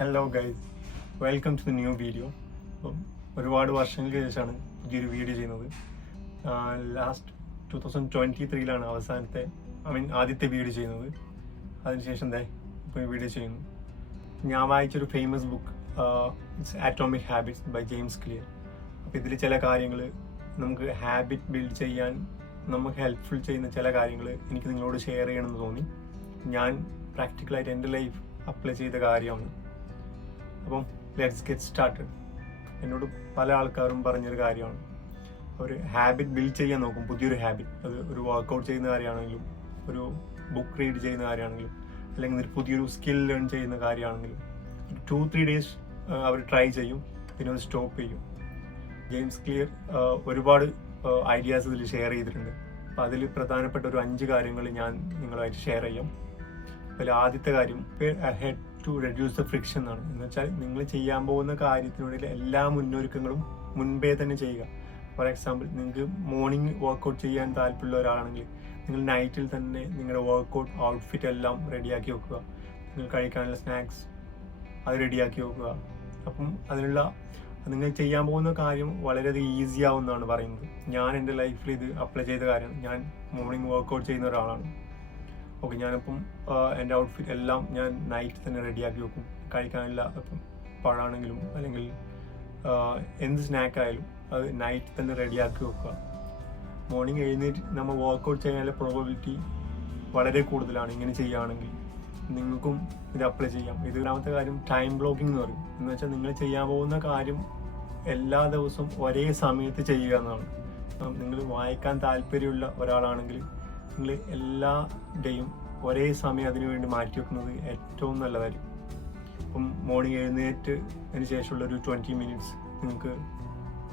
Hello guys, welcome to the new video. അപ്പം ഒരുപാട് വർഷങ്ങൾക്ക് ശേഷമാണ് പുതിയൊരു വീഡിയോ ചെയ്യുന്നത്. ലാസ്റ്റ് 2023 ആദ്യത്തെ വീഡിയോ ചെയ്യുന്നത്. അതിനുശേഷം ഇപ്പോൾ വീഡിയോ ചെയ്യുന്നു. ഞാൻ വായിച്ചൊരു famous book, it's atomic habits by James Clear. അപ്പോൾ ഇതിൽ ചില കാര്യങ്ങൾ നമുക്ക് ഹാബിറ്റ് ബിൽഡ് ചെയ്യാൻ നമുക്ക് ഹെൽപ്ഫുൾ ചെയ്യുന്ന ചില കാര്യങ്ങൾ എനിക്ക് നിങ്ങളോട് ഷെയർ ചെയ്യണമെന്ന് തോന്നി. ഞാൻ പ്രാക്ടിക്കലായിട്ട് എൻ്റെ ലൈഫ് അപ്ലൈ ചെയ്ത കാര്യമാണ്. അപ്പം ലെറ്റ്സ് ഗെറ്റ് സ്റ്റാർട്ടഡ്. എന്നോട് പല ആൾക്കാരും പറഞ്ഞൊരു കാര്യമാണ്, ഒരു ഹാബിറ്റ് ബിൽഡ് ചെയ്യാൻ നോക്കും, പുതിയൊരു ഹാബിറ്റ്. അത് ഒരു വർക്കൗട്ട് ചെയ്യുന്ന കാര്യമാണെങ്കിലും, ഒരു ബുക്ക് റീഡ് ചെയ്യുന്ന കാര്യമാണെങ്കിലും, അല്ലെങ്കിൽ ഒരു പുതിയൊരു സ്കിൽ ലേൺ ചെയ്യുന്ന കാര്യമാണെങ്കിലും 2-3 ഡേയ്സ് അവർ ട്രൈ ചെയ്യും, പിന്നെ അത് സ്റ്റോപ്പ് ചെയ്യും. ജെയിംസ് ക്ലിയർ ഒരുപാട് ഐഡിയാസ് ഇതിൽ ഷെയർ ചെയ്തിട്ടുണ്ട്. അപ്പോൾ അതിൽ പ്രധാനപ്പെട്ട ഒരു 5 കാര്യങ്ങൾ ഞാൻ നിങ്ങളുമായിട്ട് ഷെയർ ചെയ്യാം. അതിൽ ആദ്യത്തെ കാര്യം head to reduce the friction എന്നാണ്. എന്ന് വെച്ചാൽ നിങ്ങൾ ചെയ്യാൻ പോകുന്ന കാര്യത്തിനുള്ളിൽ എല്ലാ മുന്നൊരുക്കങ്ങളും മുൻപേ തന്നെ ചെയ്യുക. ഫോർ എക്സാമ്പിൾ, നിങ്ങൾക്ക് മോർണിംഗ് വർക്കൗട്ട് ചെയ്യാൻ താല്പര്യമുള്ള ഒരാളാണെങ്കിൽ നിങ്ങൾ നൈറ്റിൽ തന്നെ നിങ്ങളുടെ വർക്കൗട്ട് ഔട്ട്ഫിറ്റ് എല്ലാം റെഡിയാക്കി വെക്കുക. നിങ്ങൾ കഴിക്കാനുള്ള സ്നാക്സ് അത് റെഡിയാക്കി വെക്കുക. അപ്പം അതിനുള്ള നിങ്ങൾ ചെയ്യാൻ പോകുന്ന കാര്യം വളരെയധികം ഈസി ആവുമെന്നാണ് പറയുന്നത്. ഞാൻ എൻ്റെ ലൈഫിൽ ഇത് അപ്ലൈ ചെയ്ത കാര്യമാണ്. ഞാൻ മോർണിംഗ് വർക്കൗട്ട് ചെയ്യുന്ന ഒരാളാണ്. ഓക്കെ, ഞാനിപ്പം എൻ്റെ ഔട്ട്ഫിറ്റ് എല്ലാം ഞാൻ നൈറ്റ് തന്നെ റെഡിയാക്കി വെക്കും. കഴിക്കാനുള്ള ഇപ്പം പഴമാണെങ്കിലും അല്ലെങ്കിൽ എന്ത് സ്നാക്കായാലും അത് നൈറ്റ് തന്നെ റെഡിയാക്കി വെക്കുക. മോർണിംഗ് എഴുന്നേറ്റ് നമ്മൾ വർക്കൗട്ട് ചെയ്യാനുള്ള പ്രോബബിലിറ്റി വളരെ കൂടുതലാണ്. ഇങ്ങനെ ചെയ്യുകയാണെങ്കിൽ നിങ്ങൾക്കും ഇത് അപ്ലൈ ചെയ്യാം. ഇത് രണ്ടാമത്തെ കാര്യം ടൈം ബ്ലോക്കിംഗ് എന്ന് പറയും. എന്ന് വെച്ചാൽ നിങ്ങൾ ചെയ്യാൻ പോകുന്ന കാര്യം എല്ലാ ദിവസവും ഒരേ സമയത്ത് ചെയ്യുക എന്നാണ്. നിങ്ങൾ വായിക്കാൻ താല്പര്യമുള്ള ഒരാളാണെങ്കിൽ നിങ്ങൾ എല്ലാ ഡേയും ഒരേ സമയം അതിനു വേണ്ടി മാറ്റി വെക്കുന്നത് ഏറ്റവും നല്ലതായിരിക്കും. അപ്പം മോർണിംഗ് എഴുന്നേറ്റതിന് ശേഷമുള്ളൊരു 20 മിനിറ്റ്സ് നിങ്ങൾക്ക്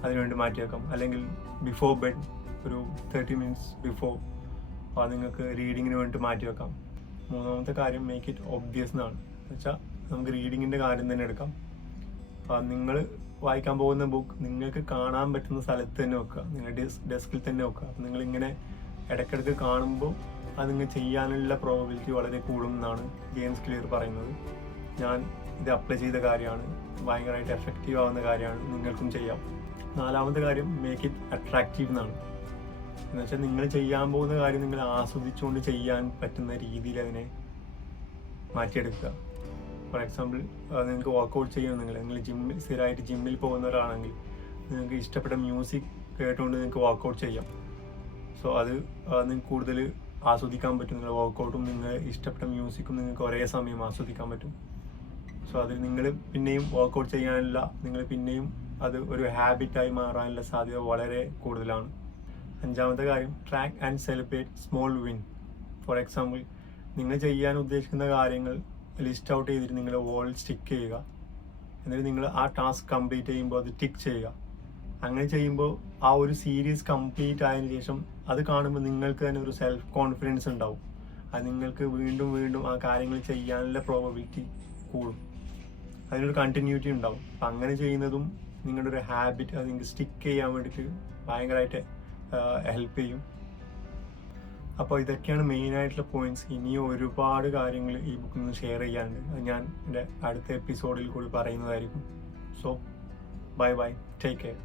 അതിനുവേണ്ടി മാറ്റി വെക്കാം. അല്ലെങ്കിൽ ബിഫോർ ബെഡ് ഒരു 30 മിനിറ്റ്സ് ബിഫോർ അത് നിങ്ങൾക്ക് റീഡിങ്ങിന് വേണ്ടി മാറ്റി വെക്കാം. മൂന്നാമത്തെ കാര്യം മേക്ക് ഇറ്റ് ഒബ്വിയസ് എന്നാണ്. എന്ന് വെച്ചാൽ നമുക്ക് റീഡിങ്ങിൻ്റെ കാര്യം തന്നെ എടുക്കാം. നിങ്ങൾ വായിക്കാൻ പോകുന്ന ബുക്ക് നിങ്ങൾക്ക് കാണാൻ പറ്റുന്ന സ്ഥലത്ത് തന്നെ വെക്കുക, നിങ്ങളുടെ ഡെസ്കിൽ തന്നെ വെക്കുക. അപ്പം നിങ്ങളിങ്ങനെ ഇടയ്ക്കിടയ്ക്ക് കാണുമ്പോൾ അത് നിങ്ങൾ ചെയ്യാനുള്ള പ്രോബബിലിറ്റി വളരെ കൂടും എന്നാണ് ജെയിംസ് ക്ലിയർ പറയുന്നത്. ഞാൻ ഇത് അപ്ലൈ ചെയ്ത കാര്യമാണ്, ഭയങ്കരമായിട്ട് എഫക്റ്റീവ് ആവുന്ന കാര്യമാണ്. നിങ്ങൾക്കും ചെയ്യാം. നാലാമത്തെ കാര്യം മേക്ക് ഇറ്റ് അട്രാക്റ്റീവ് എന്നാണ്. എന്ന് വെച്ചാൽ നിങ്ങൾ ചെയ്യാൻ പോകുന്ന കാര്യം നിങ്ങൾ ആസ്വദിച്ചുകൊണ്ട് ചെയ്യാൻ പറ്റുന്ന രീതിയിൽ അതിനെ മാറ്റിയെടുക്കുക. ഫോർ എക്സാമ്പിൾ, നിങ്ങൾക്ക് വർക്കൗട്ട് ചെയ്യണം, നിങ്ങൾ സ്ഥിരമായിട്ട് ജിമ്മിൽ പോകുന്നവരാണെങ്കിൽ നിങ്ങൾക്ക് ഇഷ്ടപ്പെട്ട മ്യൂസിക് കേട്ടുകൊണ്ട് നിങ്ങൾക്ക് വർക്കൗട്ട് ചെയ്യാം. സോ അത് നിങ്ങൾക്ക് കൂടുതൽ ആസ്വദിക്കാൻ പറ്റും. നിങ്ങളുടെ വർക്കൗട്ടും നിങ്ങൾ ഇഷ്ടപ്പെട്ട മ്യൂസിക്കും നിങ്ങൾക്ക് ഒരേ സമയം ആസ്വദിക്കാൻ പറ്റും. സോ അതിൽ നിങ്ങൾ പിന്നെയും വർക്കൗട്ട് ചെയ്യാനുള്ള, നിങ്ങൾ പിന്നെയും അത് ഒരു ഹാബിറ്റായി മാറാനുള്ള സാധ്യത വളരെ കൂടുതലാണ്. അഞ്ചാമത്തെ കാര്യം track and celebrate small win. For example, നിങ്ങൾ ചെയ്യാൻ ഉദ്ദേശിക്കുന്ന കാര്യങ്ങൾ ലിസ്റ്റ് ഔട്ട് ചെയ്തിട്ട് നിങ്ങളുടെ വോളിൽ സ്റ്റിക്ക് ചെയ്യുക. എന്നിട്ട് നിങ്ങൾ ആ ടാസ്ക് കംപ്ലീറ്റ് ചെയ്യുമ്പോൾ അത് ടിക്ക് ചെയ്യുക. അങ്ങനെ ചെയ്യുമ്പോൾ ആ ഒരു സീരീസ് കംപ്ലീറ്റ് ആയതിനു ശേഷം അത് കാണുമ്പോൾ നിങ്ങൾക്ക് തന്നെ ഒരു സെൽഫ് കോൺഫിഡൻസ് ഉണ്ടാവും. അത് നിങ്ങൾക്ക് വീണ്ടും വീണ്ടും ആ കാര്യങ്ങൾ ചെയ്യാനുള്ള പ്രോബബിലിറ്റി കൂടും. അതിനൊരു കണ്ടിന്യൂറ്റി ഉണ്ടാവും. അപ്പം അങ്ങനെ ചെയ്യുന്നതും നിങ്ങളുടെ ഒരു ഹാബിറ്റ് അത് നിങ്ങൾക്ക് സ്റ്റിക്ക് ചെയ്യാൻ വേണ്ടിയിട്ട് ഭയങ്കരമായിട്ട് ഹെൽപ്പ് ചെയ്യും. അപ്പോൾ ഇതൊക്കെയാണ് മെയിനായിട്ടുള്ള പോയിന്റ്സ്. ഇനിയും ഒരുപാട് കാര്യങ്ങൾ ഈ ബുക്കിൽ നിന്ന് ഷെയർ ചെയ്യാനുണ്ട്. അത് ഞാൻ എൻ്റെ അടുത്ത എപ്പിസോഡിൽ കൂടി പറയുന്നതായിരിക്കും. So bye bye, take care.